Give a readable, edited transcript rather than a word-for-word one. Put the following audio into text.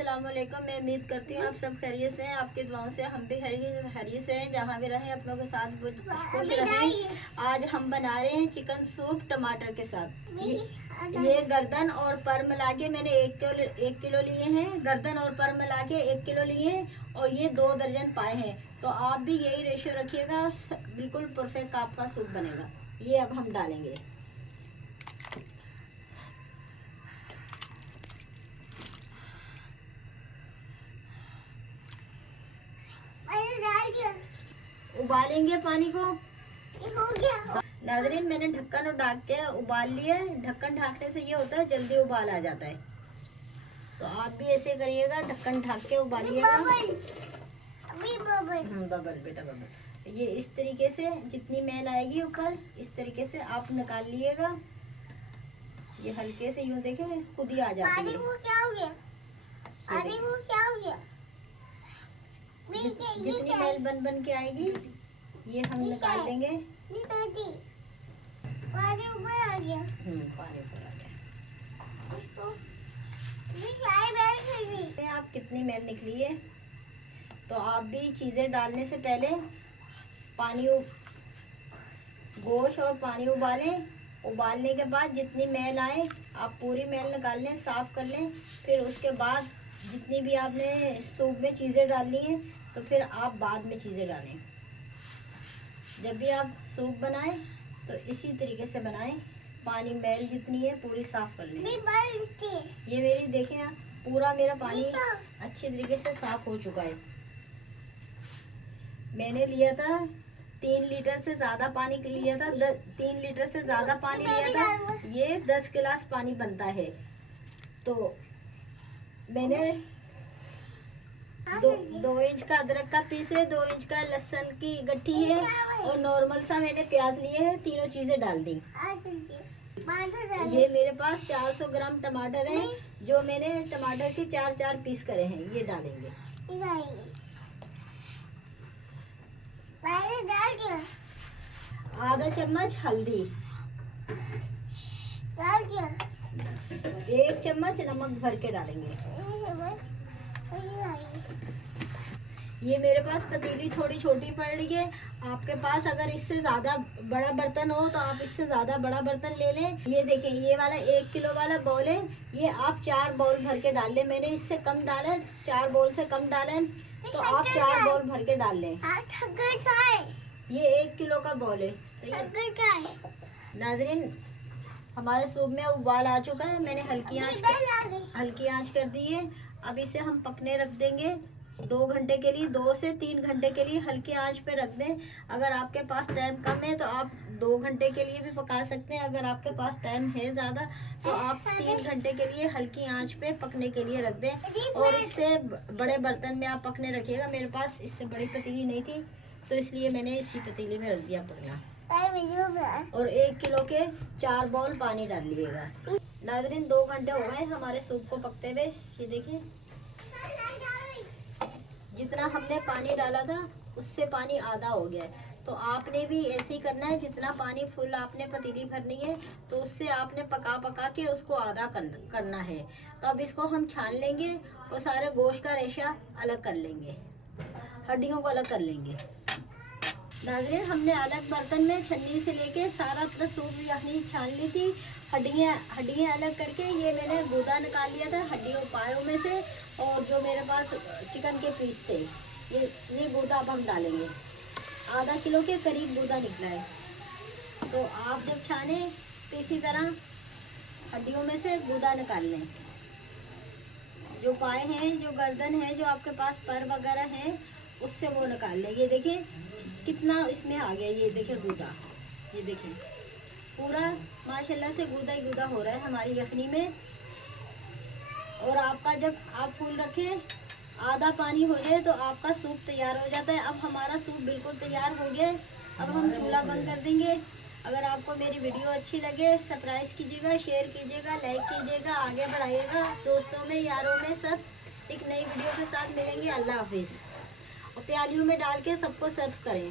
अस्सलाम वालेकुम। मैं उम्मीद करती हूँ आप सब खैरियत से हैं। आपकी दुआओं से हम भी खैरियत से हैं। जहाँ भी रहें अपनों के साथ खुश रहें। आज हम बना रहे हैं चिकन सूप टमाटर के साथ। ये गर्दन और पर मिला के मैंने एक किलो लिए हैं। गर्दन और पर मिला के 1 किलो लिए हैं और ये 2 दर्जन पाए हैं। तो आप भी यही रेशियो रखिएगा, बिल्कुल परफेक्ट आपका सूप बनेगा। ये अब हम डालेंगे। उबालेंगे पानी को। हो गया नाज़रीन, मैंने ढक्कन उठा के उबाल लिए। ढक्कन ढाकने से ये होता है जल्दी उबाल आ जाता है। तो आप भी ऐसे करिएगा, ढक्कन ढाक के उबालिएगा। बबल बेटा बबल। ये इस तरीके से जितनी मैल आएगी ऊपर इस तरीके से आप निकाल लिएगा। ये हल्के से यूं देखें खुद ही आ जाती है। क्या हो गया? क्या हो गया? जितनी मैल बन के आएगी ये हम निकाल देंगे। पानी ऊपर आ गया। पानी ऊपर आ गया। आप कितनी मैल निकली है, तो आप भी चीजें डालने से पहले गोश्त और पानी उबालें। उबालने के बाद जितनी मैल आए आप पूरी मैल निकाल लें, साफ कर लें। फिर उसके बाद जितनी भी आपने सूप में चीज़ें डालनी हैं तो फिर आप बाद में चीज़ें डालें। जब भी आप सूप बनाएं तो इसी तरीके से बनाएं। पानी मैल जितनी है पूरी साफ कर लें। ये मेरी देखें, पूरा मेरा पानी अच्छी तरीके से साफ हो चुका है। मैंने लिया था 3 लीटर से ज़्यादा पानी लिया था। 3 लीटर से ज़्यादा पानी लिया था। ये 10 गिलास पानी बनता है। तो मैंने 2 इंच का अदरक का पीस है, 2 इंच का लहसुन की गट्ठी है और नॉर्मल सा मैंने प्याज लिए हैं। तीनों चीजें डाल दी। ये मेरे पास 400 ग्राम टमाटर हैं, जो मैंने टमाटर के 4 पीस करे हैं। ये डालेंगे। आधा चम्मच हल्दी, 1 चम्मच नमक भर के डालेंगे। ये मेरे पास पतीली थोड़ी छोटी पड़ रही है। आपके पास अगर इससे ज़्यादा बड़ा बर्तन हो तो आप इससे ज़्यादा बड़ा बर्तन ले लें। ये देखें, ये वाला 1 किलो वाला बाउल है। ये आप 4 बाउल भर के डाल लें। मैंने इससे कम डाला, 4 बाउल से कम डाला है, तो आप 4 बाउल भर के डाल लें। ये 1 किलो का बाउल है। सही है नाज़रीन, हमारे सूप में उबाल आ चुका है। मैंने हल्की आंच कर दी है। अब इसे हम पकने रख देंगे 2 घंटे के लिए। 2 से 3 घंटे के लिए हल्की आंच पे रख दें। अगर आपके पास टाइम कम है तो आप 2 घंटे के लिए भी पका सकते हैं। अगर आपके पास टाइम है ज़्यादा तो आप 3 घंटे के लिए हल्की आंच पे पकने के लिए रख दें। और इससे बड़े बर्तन में आप पकने रखिएगा। मेरे पास इससे बड़ी पतीली नहीं थी तो इसलिए मैंने इसी पतीली में रख दिया पकना। और 1 किलो के 4 बाउल पानी डाल लिएगा। नाज़रीन, 2 घंटे हो गए हमारे सूप को पकते हुए। ये देखिए, जितना हमने पानी डाला था उससे पानी आधा हो गया है। तो आपने भी ऐसे ही करना है। जितना पानी फुल आपने पतीली भरनी है तो उससे आपने पका के उसको आधा करना है। तो अब इसको हम छान लेंगे और सारे गोश्त का रेशा अलग कर लेंगे, हड्डियों को अलग कर लेंगे। नाज़रीन, हमने अलग बर्तन में छन्नी से लेके सारा अपना सूप यहीं छान ली थी। हड्डियाँ अलग करके ये मैंने गूदा निकाल लिया था हड्डियों पायों में से। और जो मेरे पास चिकन के पीस थे ये गूदा अब हम डालेंगे। आधा किलो के करीब गूदा निकला है। तो आप जब छाने तो इसी तरह हड्डियों में से गूदा निकाल लें। जो पाए हैं, जो गर्दन है, जो आपके पास पर वगैरह है उससे वो निकाल लें। ये देखिए कितना इसमें आ गया। ये देखिए गूदा, ये देखिए पूरा माशाल्लाह से गूदा ही गूदा हो रहा है हमारी यखनी में। और आपका जब आप फूल रखें आधा पानी हो जाए तो आपका सूप तैयार हो जाता है। अब हमारा सूप बिल्कुल तैयार हो गया है। अब हम चूल्हा बंद कर देंगे। अगर आपको मेरी वीडियो अच्छी लगे सब्सक्राइब कीजिएगा, शेयर कीजिएगा, लाइक कीजिएगा, आगे बढ़ाइएगा। दोस्तों में, यारों में सब एक नई वीडियो के साथ मिलेंगे। अल्लाह हाफिज़। और प्यालियों में डाल के सबको सर्व करें।